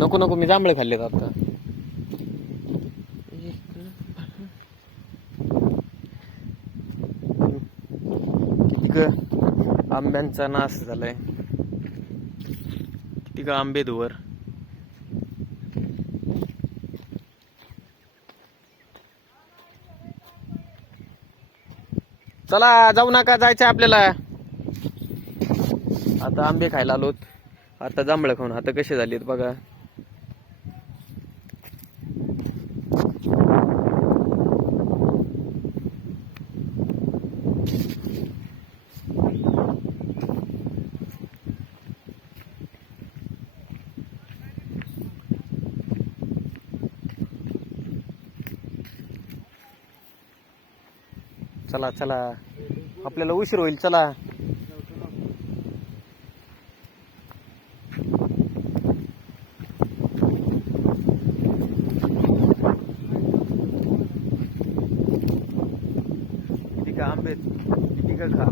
नको नको, मी जांभळे खाल्लेत आता. किती ग आंब्यांचा नाश झालाय, किती ग आंबे धुवर. चला जाऊ नका, जायचं आपल्याला. आता आंबे खायला आलोत, आता जांभळं खाऊन आता कसे झालेत बघा. चला चला, आपल्याला उशीर होईल, चला. किती का आंबे, किती का खा.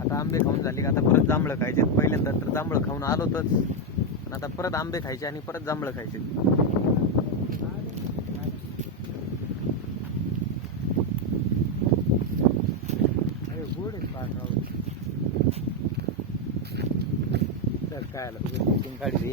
आता आंबे खाऊन झाले का आता परत जांभळं खायचे. पहिल्यांदा तर जांभळं खाऊन आलोतच, पण आता परत आंबे खायचे आणि परत जांभळं खायचे. काय आलं तुझं गाडी